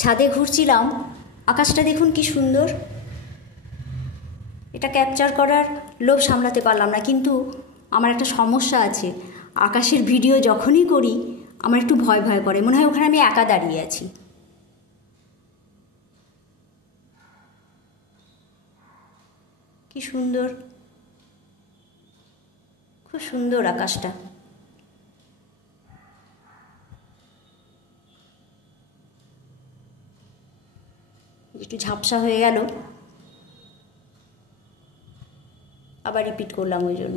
ছাদে ঘুরছিলাম, আকাশটা দেখুন কি সুন্দর। এটা ক্যাপচার করার লোভ সামলাতে পারলাম না, কিন্তু আমার একটা সমস্যা আছে। আকাশের ভিডিও যখনই করি আমার একটু ভয় ভয় করে, মনে হয় ওখানে আমি একা দাঁড়িয়ে আছি। কি সুন্দর, খুব সুন্দর আকাশটা। একটু ঝাপসা হয়ে গেল, আবার রিপিট করলাম ওই জন্য।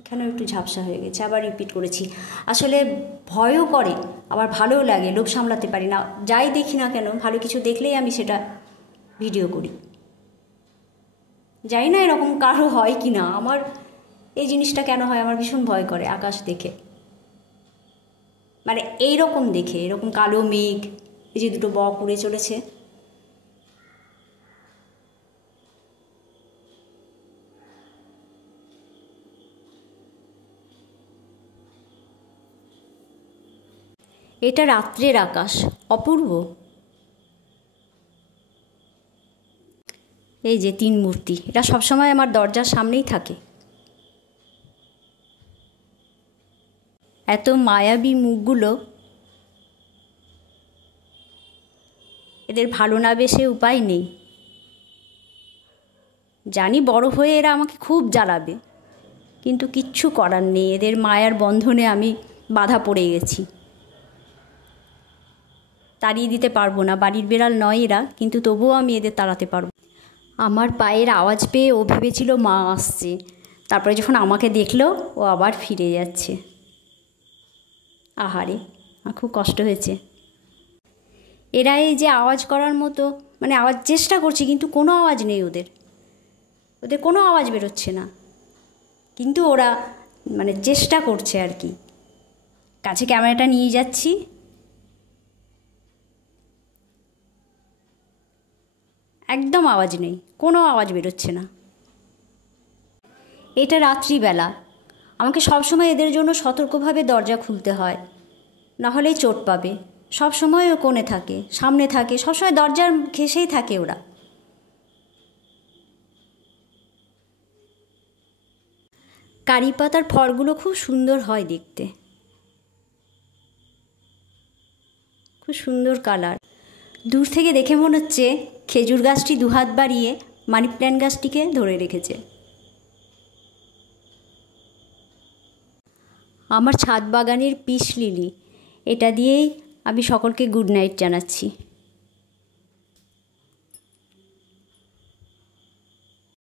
এখানেও একটু ঝাপসা হয়ে গেছে, আবার রিপিট করেছি। আসলে ভয়ও করে, আবার ভালোও লাগে, লোভ সামলাতে পারি না। যাই দেখি না কেন, ভালো কিছু দেখলেই আমি সেটা ভিডিও করি। জানি না এরকম কারো হয় কি না, আমার এই জিনিসটা কেন হয়, আমার ভীষণ ভয় করে আকাশ দেখে। মানে এইরকম দেখে, এরকম কালো মেঘ, এই যে দুটো বক উড়ে চলেছে, এটা রাত্রের আকাশ, অপূর্ব। এই যে 3 মূর্তি, এটা সবসময় আমার দরজার সামনেই থাকে। এত মায়াবী মুখগুলো, এদের ভালো না বেসে উপায় নেই। জানি বড় হয়ে এরা আমাকে খুব জ্বালাবে, কিন্তু কিচ্ছু করার নেই, এদের মায়ার বন্ধনে আমি বাধা পড়ে গেছি। তাড়িয়ে দিতে পারবো না, বাড়ির বেড়াল নয় এরা, কিন্তু তবুও আমি এদের তাড়াতে পারবো। আমার পায়ের আওয়াজ পেয়ে ও ভেবেছিল মা আসছে, তারপরে যখন আমাকে দেখলো ও আবার ফিরে যাচ্ছে। আহারে, আমার খুব কষ্ট হয়েছে। এরা এই যে আওয়াজ করার মতো, মানে আওয়াজ চেষ্টা করছে কিন্তু কোনো আওয়াজ নেই, ওদের কোনো আওয়াজ বেরোচ্ছে না, কিন্তু ওরা মানে চেষ্টা করছে আর কি। কাছে ক্যামেরাটা নিয়ে যাচ্ছি, একদম আওয়াজ নেই, কোনো আওয়াজ বেরোচ্ছে না। এটা রাত্রিবেলা, আমাকে সবসময় এদের জন্য সতর্কভাবে দরজা খুলতে হয়, নাহলেই চোট পাবে। সবসময় ও কোণে থাকে, সামনে থাকে, সবসময় দরজার ঘেঁষেই থাকে ওরা। কারি পাতার ফলগুলো খুব সুন্দর হয় দেখতে, খুব সুন্দর কালার। দূর থেকে দেখে মনে হচ্ছে খেজুর গাছটি 2 হাত বাড়িয়ে মানি প্ল্যান্ট গাছটিকে ধরে রেখেছে। আমার ছাদ বাগানের পিস লিলি, এটা দিয়েই আমি সকলকে গুড নাইট জানাচ্ছি।